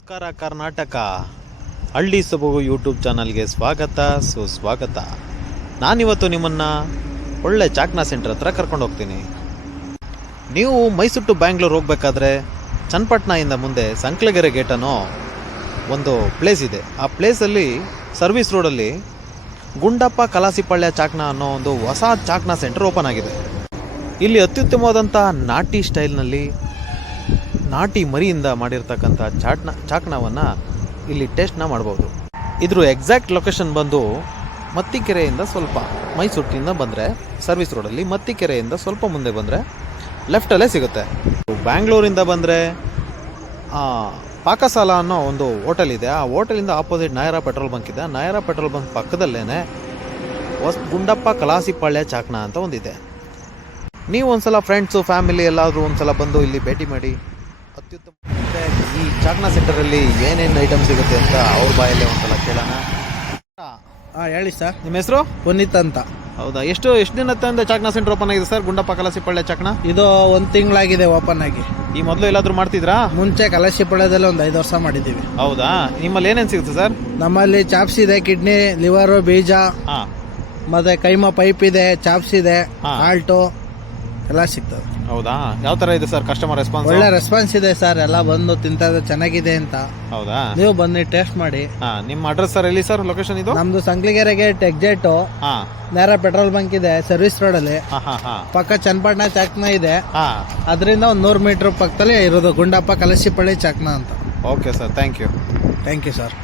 ನಮಸ್ಕಾರ ಕರ್ನಾಟಕ ಹಳ್ಳಿ ಸೊಬಗು ಯೂಟ್ಯೂಬ್ ಚಾನಲ್ಗೆ ಸ್ವಾಗತ ಸುಸ್ವಾಗತ. ನಾನಿವತ್ತು ನಿಮ್ಮನ್ನು ಒಳ್ಳೆ ಚಾಕ್ನಾ ಸೆಂಟರ್ ಹತ್ರ ಕರ್ಕೊಂಡು ಹೋಗ್ತೀನಿ. ನೀವು ಮೈಸೂರು ಟು ಬ್ಯಾಂಗ್ಳೂರು ಹೋಗ್ಬೇಕಾದ್ರೆ ಚನ್ನಪಟ್ಟಣದಿಂದ ಮುಂದೆ ಸಂಕ್ಲಗೆರೆ ಗೇಟ್ ಅನ್ನೋ ಒಂದು ಪ್ಲೇಸ್ ಇದೆ. ಆ ಪ್ಲೇಸಲ್ಲಿ ಸರ್ವಿಸ್ ರೋಡಲ್ಲಿ ಗುಂಡಪ್ಪ ಕಲಾಸಿಪಳ್ಯ ಚಾಕ್ನಾ ಅನ್ನೋ ಒಂದು ಹೊಸ ಚಾಕ್ನಾ ಸೆಂಟರ್ ಓಪನ್ ಆಗಿದೆ. ಇಲ್ಲಿ ಅತ್ಯುತ್ತಮವಾದಂಥ ನಾಟಿ ಸ್ಟೈಲ್ನಲ್ಲಿ ನಾಟಿ ಮರಿಯಿಂದ ಮಾಡಿರ್ತಕ್ಕಂಥ ಚಾಕ್ನಾವನ್ನು ಇಲ್ಲಿ ಟೇಸ್ಟ್ನ ಮಾಡ್ಬೋದು. ಇದ್ರ ಎಕ್ಸಾಕ್ಟ್ ಲೊಕೇಶನ್ ಬಂದು ಮತ್ತಿಕೆರೆಯಿಂದ ಸ್ವಲ್ಪ ಮೈಸೂರಿನಿಂದ ಬಂದರೆ ಸರ್ವಿಸ್ ರೋಡಲ್ಲಿ ಮತ್ತಿಕೆರೆಯಿಂದ ಸ್ವಲ್ಪ ಮುಂದೆ ಬಂದರೆ ಲೆಫ್ಟಲ್ಲೇ ಸಿಗುತ್ತೆ. ಬ್ಯಾಂಗ್ಳೂರಿಂದ ಬಂದರೆ ಪಾಕಸಾಲ ಅನ್ನೋ ಒಂದು ಹೋಟೆಲ್ ಇದೆ. ಆ ಹೋಟೆಲಿಂದ ಆಪೋಸಿಟ್ ನಾಯರ ಪೆಟ್ರೋಲ್ ಬಂಕ್ ಇದೆ. ನಾಯರ ಪೆಟ್ರೋಲ್ ಬಂಕ್ ಪಕ್ಕದಲ್ಲೇ ಗುಂಡಪ್ಪ ಕಲಾಸಿಪಳ್ಯ ಚಾಕ್ನಾ ಅಂತ ಒಂದಿದೆ. ನೀವು ಒಂದ್ಸಲ ಫ್ರೆಂಡ್ಸು ಫ್ಯಾಮಿಲಿ ಎಲ್ಲಾದರೂ ಒಂದ್ಸಲ ಬಂದು ಇಲ್ಲಿ ಭೇಟಿ ಮಾಡಿ. ಅತ್ಯುತ್ತಮ ಈ ಚಾಕ್ನಾ ಸೆಂಟರಲ್ಲಿ ಏನೇನು ಐಟಮ್ ಸಿಗುತ್ತೆ ಅಂತ ಅವ್ರ ಬಾಯಲ್ಲೇ ಒಂದ್ಸಲ ಕೇಳೋಣ. ಹೇಳಿ ಸರ್. ನಿಮ್ಮ ಹೆಸರು? ಪುನೀತ್ ಅಂತ. ಹೌದಾ, ಎಷ್ಟು ದಿನ ತಂದೆ ಚಾಕ್ನಾ ಸೆಂಟರ್ ಓಪನ್ ಆಗಿದೆ ಸರ್? ಗುಂಡಪ್ಪ ಕಲಾಸಿಪಳ್ಯ ಚಾಕ್ನಾ ಇದು 1 ತಿಂಗಳಾಗಿದೆ ಓಪನ್ ಆಗಿ. ಈ ಮೊದಲು ಎಲ್ಲಾದರೂ ಮಾಡ್ತಿದ್ರಾ? ಮುಂಚೆ ಕಲಾಸಿಪಳ್ಯದಲ್ಲಿ ಒಂದು 5 ವರ್ಷ ಮಾಡಿದ್ದೀವಿ. ಹೌದಾ, ನಿಮ್ಮಲ್ಲಿ ಏನೇನು ಸಿಗುತ್ತೆ ಸರ್? ನಮ್ಮಲ್ಲಿ ಚಾಪ್ಸ್ ಇದೆ, ಕಿಡ್ನಿ, ಲಿವರು, ಬೀಜ, ಹಾಂ, ಮತ್ತೆ ಕೈಮಾ ಪೈಪ್ ಇದೆ, ಚಾಪ್ಸ್ ಇದೆ, ಆಲ್ಟೋ ಎಲ್ಲ ಸಿಗ್ತದೆ. ಹೌದಾ, ಯಾವ ಥರ ಇದೆ ಸರ್ ಕಸ್ಟಮರ್ ರೆಸ್ಪಾನ್ಸ್? ಒಳ್ಳೆ ರೆಸ್ಪಾನ್ಸ್ ಇದೆ ಸರ್. ಎಲ್ಲ ಬಂದು ತಿಂತಾ ಇದ್ದಾರೆ, ಚೆನ್ನಾಗಿದೆ ಅಂತ. ಹೌದಾ, ನೀವು ಬಂದು ಟೇಸ್ಟ್ ಮಾಡಿ. ಹಾಂ, ನಿಮ್ಮ ಅಡ್ರೆಸ್ ಸರ್ ಎಲ್ಲಿ ಸರ್ ಲೊಕೇಶನ್ ಇದು? ನಮ್ದು ಸಂಕ್ಲಿಗೆರೆ ಗೇಟ್ ಎಕ್ಸಾಕ್ಟ್ ಹಾಂ, ನೇರ ಪೆಟ್ರೋಲ್ ಬಂಕ್ ಇದೆ ಸರ್ವಿಸ್ ರೋಡಲ್ಲಿ. ಹಾಂ ಹಾಂ ಹಾಂ ಪಕ್ಕ ಚನ್ನಪಟ್ಟಣ ಚಾಕ್ನಾ ಇದೆ. ಹಾಂ, ಅದರಿಂದ ಒಂದು 100 ಮೀಟರ್ ಪಕ್ಕದಲ್ಲಿ ಇರೋದು ಗುಂಡಪ್ಪ ಕಲಾಸಿಪಳ್ಳಿ ಚಾಕ್ನಾ ಅಂತ. Okay sir, thank you. Thank you sir.